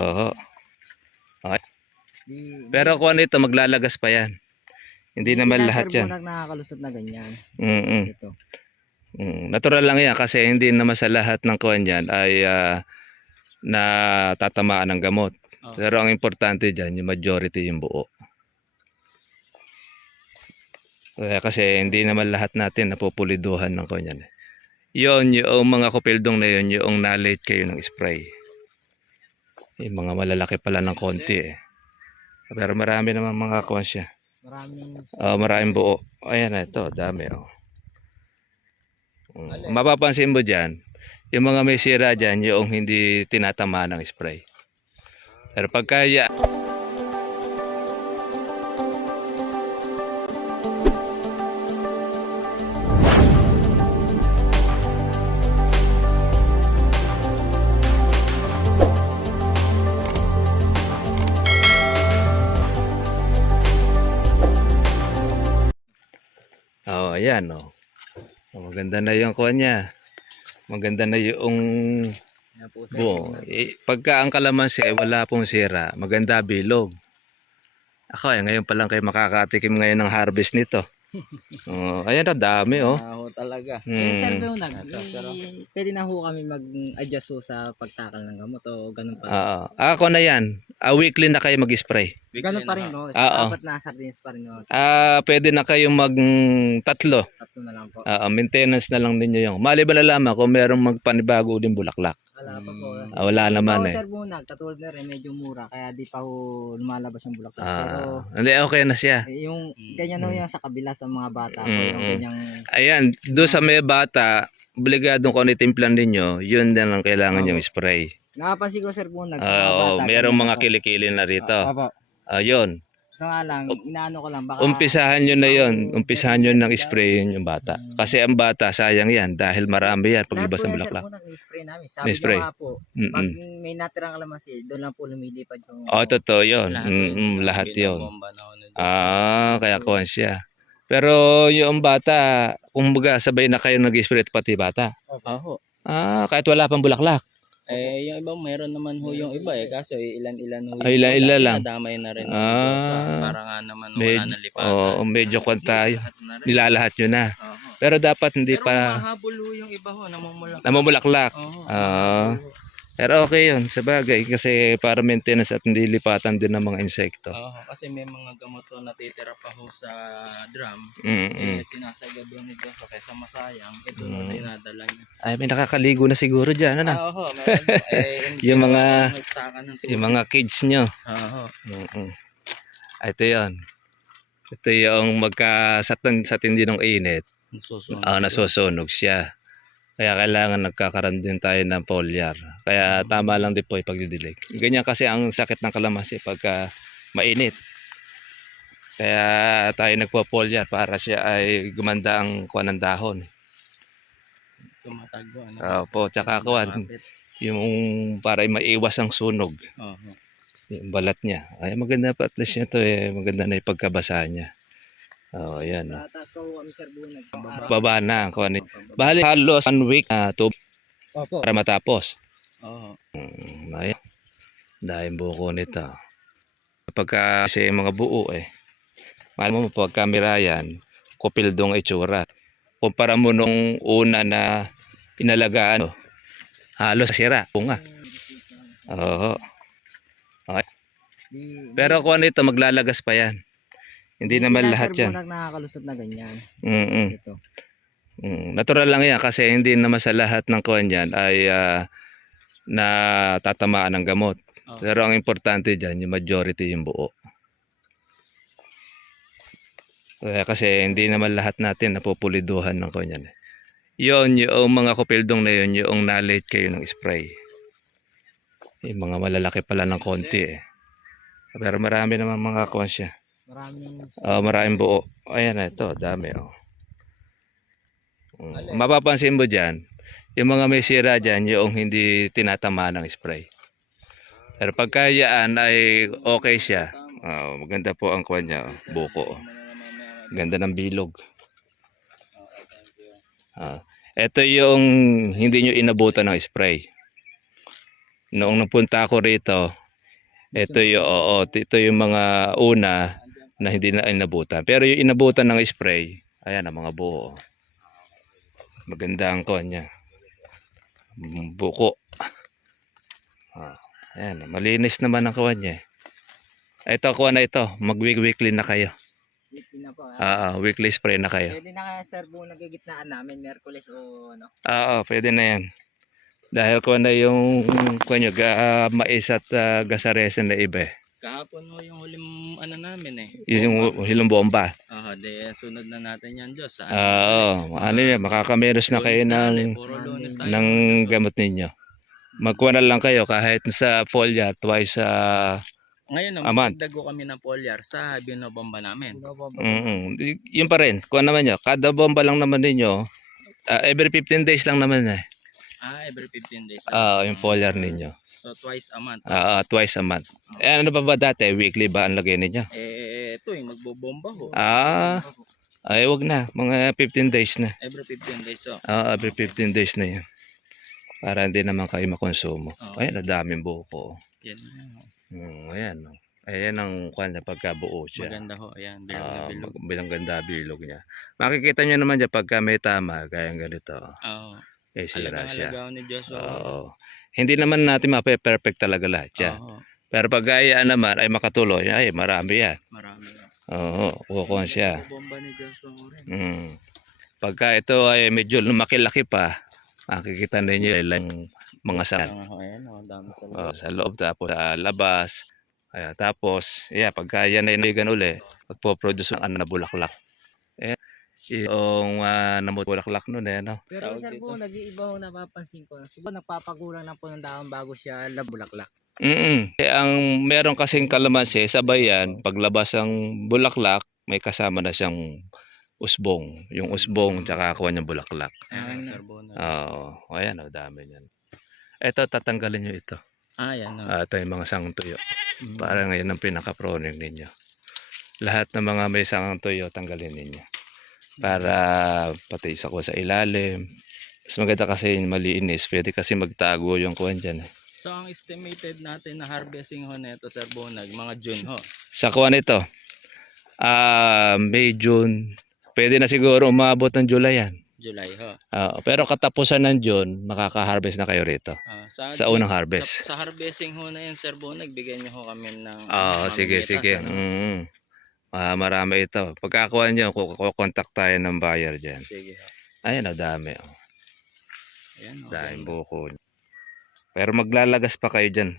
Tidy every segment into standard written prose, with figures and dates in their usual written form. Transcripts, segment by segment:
Oo. Okay. Pero kung ano ito, maglalagas pa yan. Hindi naman lahat yan. Sir, nakakalusot na ganyan. Ito. Natural lang yan kasi hindi naman sa lahat ng kuwan yan ay natatamaan ng gamot. Pero ang importante dyan, yung majority yung buo. Kasi hindi naman lahat natin napupuliduhan ng kuwan yan. Yun, yung mga kupildong na yun, yung na-late kayo ng spray. Yung mga malalaki pala ng konti eh. Pero marami naman mga kuwan siya. Maraming buo. Ayan na ito, dami oh. Mapapansin mo dyan, yung mga may sira dyan, yung hindi tinatama ng spray. Pero pagka ayan oh. Maganda na yung kuha niya. Maganda na yung buo. Pagka ang kalamansi ay wala pong sira, maganda bilog. Ako ngayon pa lang kayo makakatikim ngayon ng harvest nito. Ayan na, dami oh. Talaga. Sir, pwede na ho kami mag-adjust sa pagtakal ng gamot o ganun pa? Ako na yan. Weekly na kayo mag-spray. Ganun pa rin no? Dapat na sardines pa rin no? Pwede na kayo tatlo. Tatlo na lang po. Maintenance na lang ninyo yung. Maliban na lamang kung merong magpanibago din bulaklak. Wala pa po. Wala naman eh. Sir, katulad na rin, medyo mura. Kaya di pa ho lumalabas yung bulaklak. Pero hindi, okay na siya. Yung ganyan ho yung sa kabila sa mga bata. Yung ganyang... Ayan, doon sa may bata, obligadong kung itimplan ninyo, yun din lang kailangan yung spray. Nakapansin ko sir po, merong mga kilikili na rito. Yun. So nga lang, inaano ko lang. Baka... Umpisahan nyo na yun. Umpisahan nyo ng spray yung bata. Kasi ang bata, sayang yan. Dahil marami yan paglabas ng bulaklak. Lahat po yan sir po, spray namin. Sabi ko nga po, pag may natirang kalamansi, doon lang po lumilipad yung... Totoo yun. Lahat yun. Kaya kuhan siya. Pero yung bata, kumbaga sabay na kayo nag-spray pati bata. Kahit wala pang bulaklak. Yung iba meron naman ho yung iba kaso ilan-ilan ho. Ilan lang. Nadamay na rin. Para nga naman wala na lipatan. Medyo tayo. Nilalahat nyo na. Pero dapat hindi pa... mahabol ho yung iba ho, namumulaklak. Pero okay yun, sa bagay. Kasi para maintenance at hindi lipatan din ng mga insekto. Kasi may mga gamot ho natitira pa ho sa drum. Sinasagad ho nito kaysa masayang. Ito na dinadala niya. Ay, may nakakaligo na siguro dyan. Ano? Meron. yung mga kids nyo. Ito yun. Ito yung sa tindi ng init. Nasusunog siya. Kaya kailangan nagkakaroon din tayo ng foliar. Kaya tama lang din po ipagdidilig. Ganyan kasi ang sakit ng kalamansi pagka mainit. Kaya tayo nagpo-foliar para siya ay gumanda ang kuwan ng dahon. Tumatagwa. Tsaka kuwan. Yung para maiwas ang sunog. Yung balat niya. Ay maganda pa at least niya to maganda na ipagkabasa niya. Ayan. Sa taas po kami sir bunag. Baba na ang kuwan. Bali halos 1 week para matapos. Ayan. Dahil buko nito. Kapag kasi mga buo mahal mo pagka mirayan, kupildong itsura. Kumpara mo nung una na inalagaan, halos sira. Bunga. Okay. Pero kung ano ito, maglalagas pa yan. Hindi naman lahat yan. Nakakalusot na ganyan. Natural lang yan kasi hindi naman sa lahat ng kuwan yan ay natatamaan ng gamot. Pero ang importante dyan, yung majority yung buo. Kasi hindi naman lahat natin napupuliduhan ng kuwan yan. Yun, yung mga kupildong na yun, yung na-late kayo ng spray. Yung mga malalaki pala ng konti Pero marami naman mga kuwan siya. Maraming buo. Ayan na ito, dami Mapapansin mo dyan, yung mga may sira dyan, yung hindi tinatama ng spray. Pero pagka yan ay okay siya, maganda po ang kuwan niya, buko. Ganda ng bilog. Ito yung hindi nyo inabutan ng spray. Noong napunta ako rito, Ito yung, oo, ito yung mga una na hindi na inabutan. Pero yung inabutan ng spray, ayan ang mga buo. Maganda ang kanya. Buko. Ayan, malinis naman ang kawan niya. Ito, kuha na ito. Mag-weekly na kayo. Weekly na po. Weekly spray na kayo. Pwede na kaya sir buong nagigitnaan namin, Merkules o ano. Pwede na yan. Dahil kuha na yung kuha nyo, mais at gasaresin na iba. Kahapon mo yung huling ano namin eh. Yung hilong bomba. Sunod na natin yan Diyos. Ano yan, makakameros na kayo Puro Lunes tayo. ng gamot ninyo. Magkuha na lang kayo kahit sa folya twice Ngayon, a month. magdago kami ng polyar sa binobomba namin. Yun pa rin, kuha naman nyo. Kada bomba lang naman ninyo, every 15 days lang naman eh. Every 15 days. Yung foliar ninyo. So twice a month. Twice a month. Ano ba dati? Weekly ba ang lagay ninyo? Ito yung magbobomba ho. Wag na. Mga 15 days na. Every 15 days so. Every 15 days na yan. Para hindi naman kayo makonsumo. Ayan, ang daming buko. Yan. Ayan. Ayan ang kanya pagkabuo siya. Maganda ho. Ayan. Bilog na bilog. Bilang ganda bilog niya. Makikita nyo naman dyan pagka may tama. Kaya ganito. Sira siya. Ni Joshua. Hindi naman natin mape-perfect talaga lahat yan. Pero pag gaya naman ay makatuloy, ay marami yan. Marami. Kukon siya. Bomba ni Joshua rin. Pagka ito ay medyo lumaki-laki pa, makikita ninyo ilang mga saan. Sa loob tapos sa labas. Tapos, pagka yan ay naigan uli, magpo-produce ng na bulaklak. Yung namutulaklak nun no? Pero sir po, nag-iiba ho napapansin ko. Siguro nagpapagulang na po ng dahon bago siya labulaklak. Ang meron kasing kalamansi sa bayan, paglabas ang bulaklak, may kasama na siyang usbong. Yung usbong, tsaka kuha niyang bulaklak. Ayan, dami niyan. Ito, tatanggalin nyo ito. Yan. Ito yung mga sangang tuyo. Para ngayon ang pinaka-proning ninyo. Lahat ng mga may sangang tuyo, tanggalin ninyo. Para pati isa ko sa ilalim. Mas maganda kasi maliinis. Pwede kasi magtago yung kuwan dyan. So ang estimated natin na harvesting ho nito Sir Bonag, mga June ho. Sa kuwan ito, May, June. Pwede na siguro umabot ng July yan. July ho. Pero katapusan ng June, makaka-harvest na kayo rito. Sa unang harvest. Sa harvesting ho na yun Sir Bonag, bigyan nyo ho kami ng sige. Marami ito. Pagkakuha nyo, kukontak tayo ng buyer dyan. Sige. Ayan, dami. Ayan, daming buko. Pero maglalagas pa kayo dyan.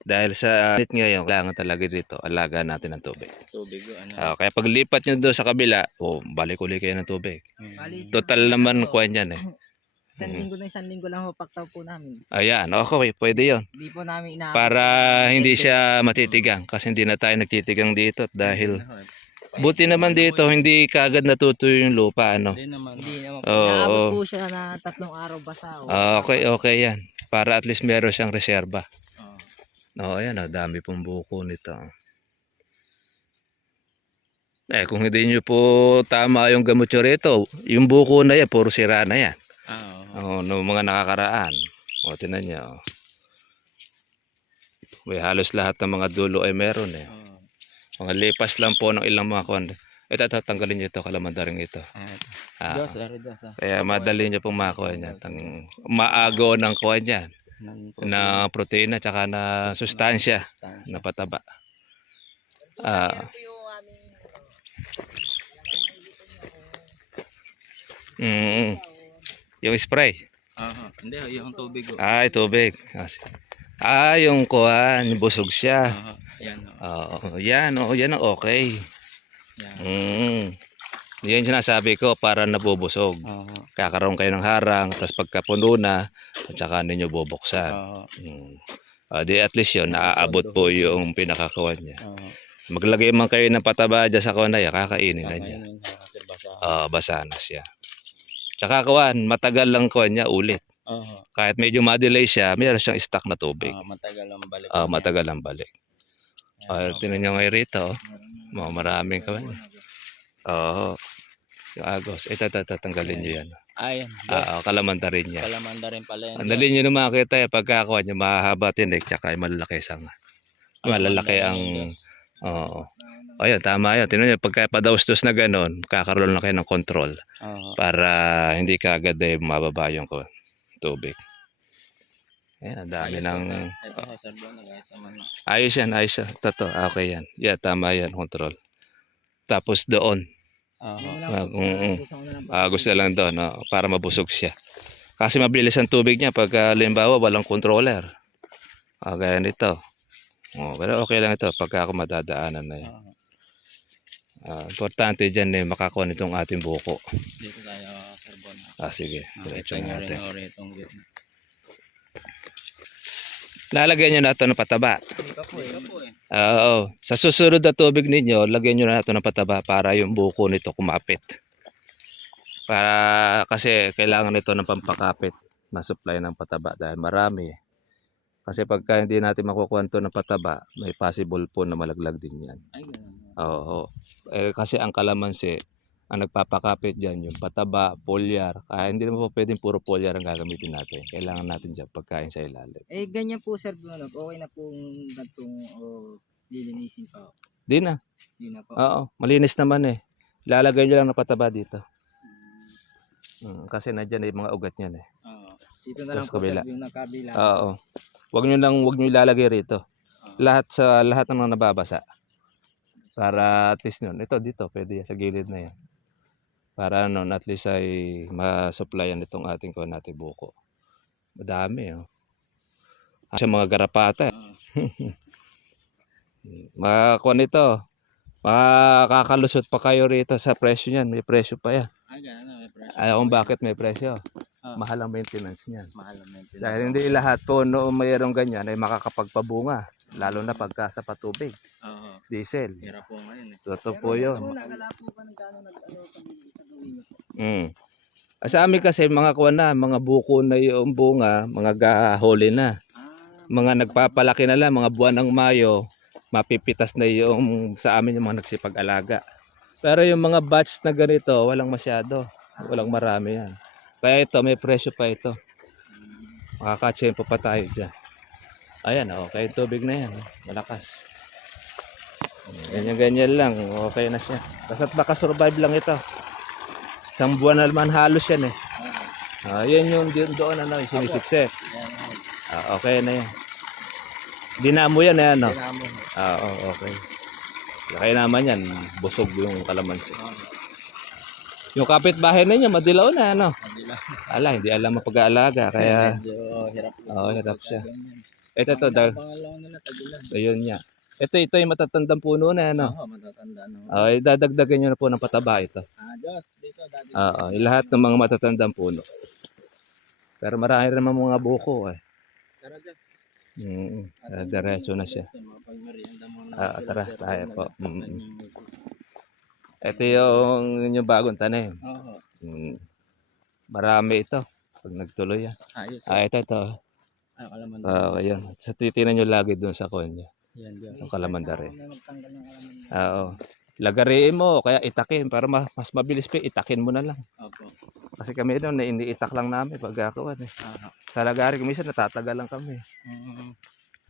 Dahil sa init ngayon, kailangan talaga dito, alaga natin ng tubig. Kaya paglipat nyo doon sa kabila, balik uli kayo ng tubig. Total naman kuha niyan eh. Isang linggo lang ho paktaw po namin. Ayan, okay, pwede yon. Hindi po namin para hindi siya matitigang kasi hindi na tayo nagtitigang dito dahil buti naman dito hindi kaagad natutuyo yung lupa Hindi naman. Naabot po siya na 3 araw basa. Okay yan. Para at least meron siyang reserba. Ayan, dami pong buko nito. Kung hindi nyo po tama yung gamot nyo rito, yung buko na yan, puro sira na yan. No mga nakakaraan. Tinan nyo. May halos lahat ng mga dulo ay meron eh. Mga lipas lang po ng ilang mga kuwan. Ito, tanggalin nyo ito, kalamandaring ito. Kaya madali nyo pong makuha niya. Maago ng kuwan niyan. Na proteina tsaka na sustansya na pataba. Yung spray. Hindi, yung tubig. Tubig. Yung kuwan, busog siya. Yan ang okay. Yan yung sinasabi ko para nabubusog. Kakaroon kayo ng harang, tapos pagkapuno na, at saka ninyo bubuksan. Di at least yun, naaabot po yung pinakakuwan niya. Maglagay man kayo ng pataba dyan sa kunay, kakainin na niya. Basa na siya. Tsaka kuwan, matagal lang kuwan niya ulit. Kahit medyo ma-delay siya, mayroon siyang stock na tubig. Matagal ang balik. Matagal ang balik. Tinan nyo ngayon rito. Maraming kuwan. Yung agos. Ito, tanggalin nyo yan. Kalamandarin niya. Kalamandarin pala yan. Andalin nyo na makita pagkakuha nyo, mahahaba tinik, tsaka malalaki sanga. malalaki ang... Oo. Ayun, tama yun. Tingnan nyo, pagka padaustos na gano'n, kakaroon na kayo ng control Oo. para hindi ka agad mababa yung tubig. Ayan, ang dami ng... Ito ho, Sir Bon, nag-ayos naman. Ayos yan, ayos yan. Totoo, okay yan. Yeah, tama yan, control. Tapos doon, Oo. gusto lang doon, no, para mabusog siya. Kasi mabilis ang tubig niya pag halimbawa walang controller. Gaya nito. Pero okay lang ito pagka ako madadaanan na yan. Importante dyan makakuha nitong ating buko. Dito tayo, Sir Bon. Sige, diretso Ito nyo natin. rin itong gitna. Lalagyan nyo na ito ng pataba. Ito po eh. Oo. Sa susunod na tubig ninyo, lagyan nyo na ito ng pataba para yung buko nito kumapit. Kasi kailangan nito ng pampakapit. Masupply ng pataba dahil marami. Kasi pagka hindi natin makukuha ito ng pataba, may possible po na malaglag din yan. Ay, ganun. Oo. Kasi ang kalamansi, ang nagpapakapit dyan, yung pataba, polyar. Kaya hindi naman po pwedeng puro polyar ang gagamitin natin. Kailangan natin dyan pagkain sa ilalim. Ganyan po, Sir Bruno. Okay na pong gantong lilinisin pa. Di na. Di na po. Oo. Malinis naman Lalagay nyo lang ng pataba dito. Kasi nadyan yung mga ugat niyan Dito na lang Tapos po, kabila. Sir Bruno, kabila. Oo. Huwag nyo ilalagay rito. Lahat ng nababasa. Para at least nun. Ito dito, pwede yan, sa gilid na yan. Para nun, at least ay masupplyan itong ating buko. Madami Kasi mga garapata. Makakuha nito. Makakalusot pa kayo rito sa presyo niyan. May presyo pa yan. Ay, ganun. May presyo. Ayaw kung bakit may presyo. Mahal ang maintenance niyan. Mahal ang maintenance. Dahil hindi lahat po noong mayroong ganyan ay makakapagpabunga. Lalo na pagka sa patubig. Oo. Diesel. Hirap po ngayon Totoo po yun. Nagala po ba ng gano'n sa gawin niyo? Sa amin kasi mga mga buko na yung bunga, mga gahuli na. Mga nagpapalaki na lang, mga buwan ng Mayo, mapipitas na yung sa amin yung mga nagsipag-alaga. Pero yung mga batch na ganito, walang masyado. Walang marami yan. Kaya ito, may presyo pa ito. Makakatsempo pa tayo dyan. Ayan, okay, tubig na yan. Malakas. Ganyan lang, okay na siya. Basta't makasurvive lang ito. Isang buwan na naman halos yan yan yung doon yung sinisipsip. Okay na yan. Dinamo yan Dinamo. Okay. Kaya naman yan, busog yung kalamansi. Yung kapitbahay ninyo, madilaw na Ala, hindi alam mapag-aalaga. Kaya, Medyo hirap. hirap siya. Ito, Pangalawa nila, tagulan. ayun niya. Ito yung matatandang puno na Oo, matatanda. Dadagdagan nyo na po ng pataba ito. Diyos, dito dati. Lahat ng mga matatandang puno. Pero marami rin mga buko Tara, Diyos. Diretso na siya. Mapagmerienda muna. Tara, tayo po. Yung- Ito yung bagong tanim. Oo. Marami ito. Pag nagtuloy yan. Ayos. Ito. Kalaman. Ayan. Sa titinan nyo lagi doon sa konyo. Yan, Diyos. Yung kalamanda rin. Nagtanggal ng kalaman. Lagariin mo, kaya itakin. Para mas mabilis pa, itakin mo na lang. Opo. Kasi kami doon, iniitak lang namin pag ako. Sa lagari, minsan natatagal lang kami.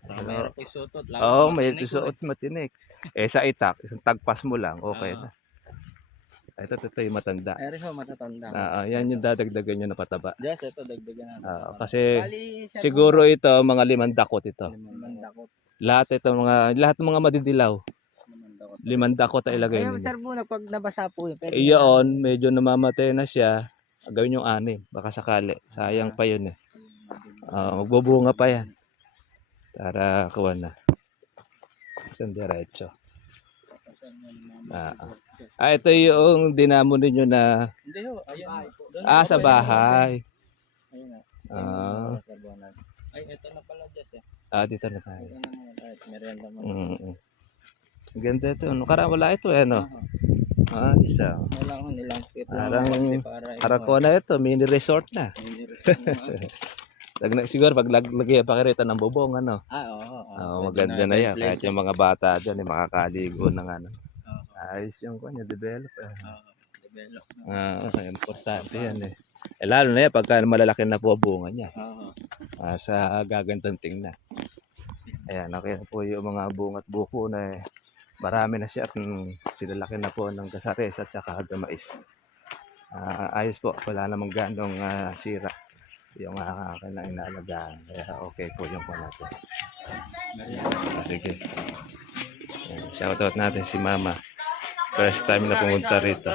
Saka mayroon po isutot. May isuot matinik. Sa itak, isang tagpas mo lang, okay na. Ito yung matanda. Eri ho, matatanda. Yan yung dadagdagan nyo na pataba. Diyos, ito dagdagan natin. Kasi Bali, Sir siguro ito, mga 5 dakot ito. Mandakot. Lahat ng mga madidilaw. 5 dakot ay ilagay Ayun, ninyo. Sir Bruno, pag nabasa po yun, pwede Iyon, medyo namamatay na siya. Gawin yung 6, baka sakali. Sayang pa yun magbubunga pa yan. Tara, kuha na. Isang diretso. Ito yung dinamo ninyo na Hindi ho, ayun. sa bahay. Ayun na. Ay, ito na pala, Diyos Dito na tayo. Ito na naman. Ay, merienda mo. Ang ganda ito. Wala ito isa. Wala ko nilandscape. Parang ko na ito. Mini resort na. Siguro pag lagyan pa kayo ng bubong, maganda na yan. Kahit yung mga bata dyan, makakaligo ng ayos yung develop. Develop. Importante yan lalo na yan pagka malalaki na po bunga niya. Oo. Sa gagandang tingnan. Ayan, okay na po yung mga bungat buko na marami na siya at silalaki na po ng kasares at saka gamais. Ayos po, wala namang ganong sira yung akin na inalagaan. Kaya okay po yung po natin. Sige. Ayan, shoutout natin si Mama. First time na pumunta rito.